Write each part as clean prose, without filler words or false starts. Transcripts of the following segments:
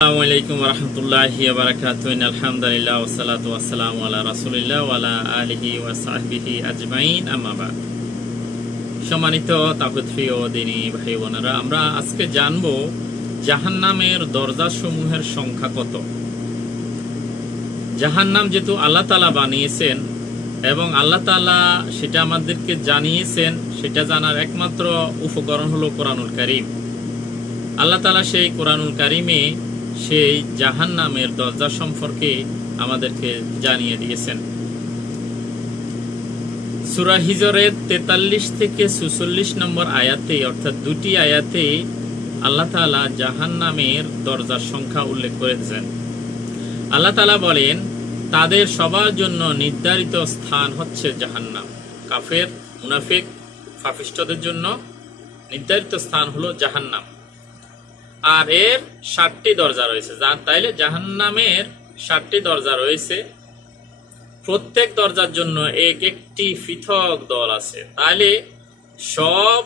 আসসালামুআলাইকুম রহমতুল্লাহি বারাকাতুহু আলহামদুলিল্লাহ ওয়াসসালাতু ওয়াসসালামু আলা রাসূলিল্লাহ ওয়া আলা আলিহি ওয়া সাহবিহি আজমাইন আম্মা বাদ। সম্মানিত তাওহীদপ্রিয় দ্বীনী ভাই বোনেরা, আমরা আজকে জানবো জাহান্নামের দরজাসমূহের সংখ্যা কত। জাহান্নাম যেহেতু আল্লাহ তাআলা বানিয়েছেন এবং আল্লাহ তাআলা সেটা আমাদেরকে জানিয়েছেন, সেটা জানার একমাত্র উপকরণ হলো কোরআনুল কারীম। আল্লাহ তাআলা সেই কোরআনুল কারীমে সেই জাহান্নামের দরজা সম্পর্কে আমাদেরকে জানিয়ে দিয়েছেন। সূরা হিজরের 43 থেকে 46 নম্বর আয়াতে, অর্থাৎ দুটি আয়াতে আল্লাহ তাআলা জাহান্নামের দরজার সংখ্যা উল্লেখ করেছেন। আল্লাহ তাআলা বলেন, তাদের সবার জন্য নির্ধারিত স্থান হচ্ছে জাহান্নাম। কাফের, মুনাফিক, পাপিষ্ঠদের জন্য নির্ধারিত স্থান হলো জাহান্নাম। আর এর 7টি দরজা রয়েছে। তাইলে জাহান্নামের 7টি দরজা রয়েছে, প্রত্যেক দরজার জন্য একটি পৃথক দল আছে। তাহলে সব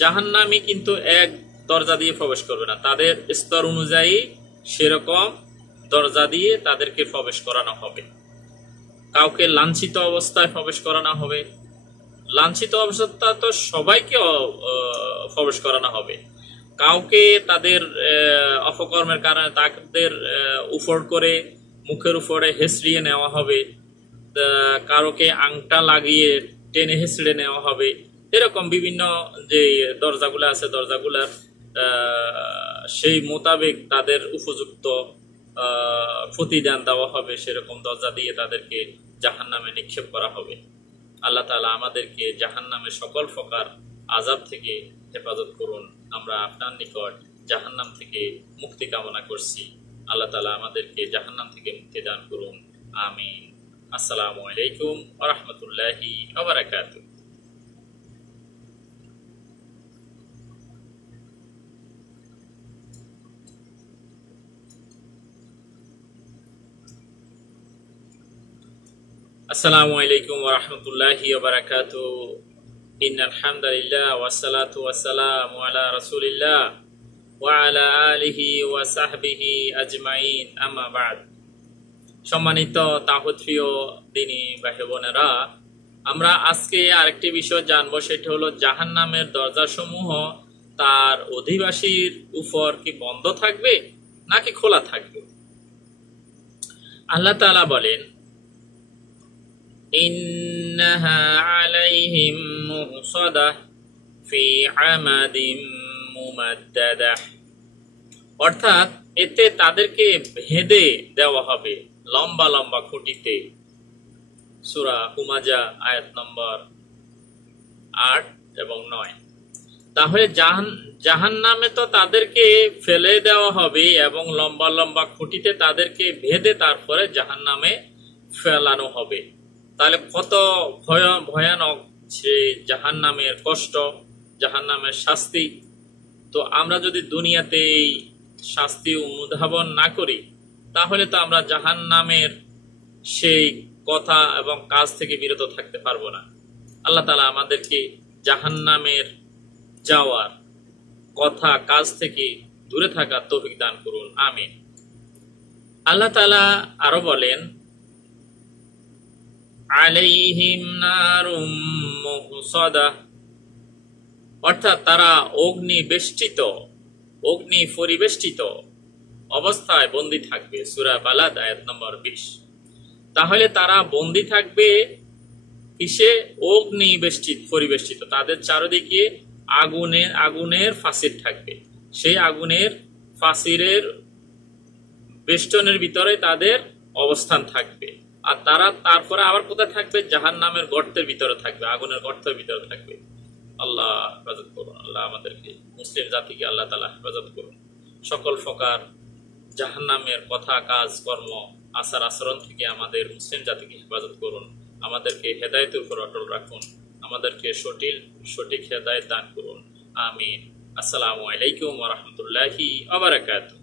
জাহান্নামী কিন্তু এক দরজা দিয়ে প্রবেশ করবে না, তাদের স্তর অনুযায়ী সেরকম দরজা দিয়ে তাদেরকে প্রবেশ করানো হবে। কাউকে লাঞ্ছিত অবস্থায় প্রবেশ করানো হবে। লাঞ্ছিত অবস্থা তো সবাইকে প্রবেশ করানো হবে। কাউকে তাদের অপকর্মের কারণে তাদের উপর করে মুখের উপরে হেসড়িয়ে নেওয়া হবে, কারোকে আংটা লাগিয়ে টেনে হেসড়ে নেওয়া হবে। এরকম বিভিন্ন যে দরজাগুলো আছে, দরজাগুলার সেই মোতাবেক তাদের উপযুক্ত প্রতিদান দেওয়া হবে। সেরকম দরজা দিয়ে তাদেরকে জাহান্নামে নিক্ষেপ করা হবে। আল্লাহ তাআলা আমাদেরকে জাহান্নামের সকল প্রকার আযাব থেকে হেফাজত করুন। আমরা আপনার নিকট জাহান্নাম থেকে মুক্তি কামনা করছি। আল্লাহ তাআলা আমাদেরকে জাহান্নাম থেকে মুক্তি দান করুন। আমিন। আসসালামু আলাইকুম ওয়া রাহমাতুল্লাহি ওয়া বারাকাতুহু। আসসালামু আলাইকুম ওয়া রাহমাতুল্লাহি ওয়া বারাকাতুহু। ইন্নাল হামদুলিল্লাহ ওয়াসসালাতু ওয়াসসালামু আলা রাসূলিল্লাহ ওয়া আলা আলিহি ওয়া সাহবিহি আজমাইন আম্মা বাদ। সম্মানিত তাওহীদপ্রিয় দ্বীনী ভাই বোনেরা, আমরা আজকে আরেকটি বিষয় জানবো, সেটা হলো জাহান্নামের দরজাসমূহ তার অধিবাসীর উপর কি বন্ধ থাকবে নাকি খোলা থাকবে। আল্লাহ তাআলা বলেন, ইন্নাহা আলাইহিম মুসাদাহ ফি আমাদিম মুমাদ্দাদাহ। অর্থাৎ এতে তাদেরকে ভেদে দেওয়া হবে লম্বা লম্বা খুঁটিতে। সূরা হুমাজা আয়াত নম্বর 8 এবং 9। তাহলে জাহান্নামে তো তাদেরকে ফেলে দেওয়া হবে এবং লম্বা লম্বা খুঁটিতে তাদেরকে ভেদে তারপরে জাহান্নামে ফেলানো হবে। তাহলে কত ভয়ানক সে জাহান্নামের কষ্ট, জাহান্নামের শাস্তি। তো আমরা যদি দুনিয়াতে এই শাস্তি অনুধাবন না করি, তাহলে তো আমরা জাহান্নামের সেই কথা এবং কাজ থেকে বিরত থাকতে পারবো না। আল্লাহ তাআলা আমাদেরকে জাহান্নামের যাওয়ার কথা, কাজ থেকে দূরে থাকার তৌফিক দান করুন। আমিন। আল্লাহ তাআলা আরো বলেন, আলাইহিম নারুম মুসাদাহ। অর্থাৎ তারা অগ্নি বেষ্টিত, অগ্নি পরিবেষ্টিত অবস্থায় বন্দী থাকবে। সূরা বালাদ আয়াত নম্বর 20। তাহলে তারা বন্দী থাকবে কিসে? অগ্নি পরিবেষ্টিত। তাদের চারিদিকে আগুনের ফাসির থাকবে। সেই আগুনের ফাসিরের বেষ্টনের ভিতরে তাদের অবস্থান থাকবে। আর তারা তারপরে আবার কোথায় থাকবে? জাহান্নামের গর্তের ভিতরে থাকবে, আগুনের গর্তের ভিতরে থাকবে। আল্লাহ হেফাজত করুন। আল্লাহ আমাদেরকে, মুসলিম জাতিকে আল্লাহ তাআলা হেফাজত করুন। সকল প্রকার জাহান্নামের কথা, কাজ, কর্ম, আচার আচরণ থেকে আমাদের মুসলিম জাতিকে হেফাজত করুন। আমাদেরকে হেদায়েতের উপর অটল রাখুন। আমাদেরকে সঠিক হেদায়েত দান করুন। আমিন। আসসালামু আলাইকুম ওয়া রাহমাতুল্লাহি ওয়া বারাকাতুহু।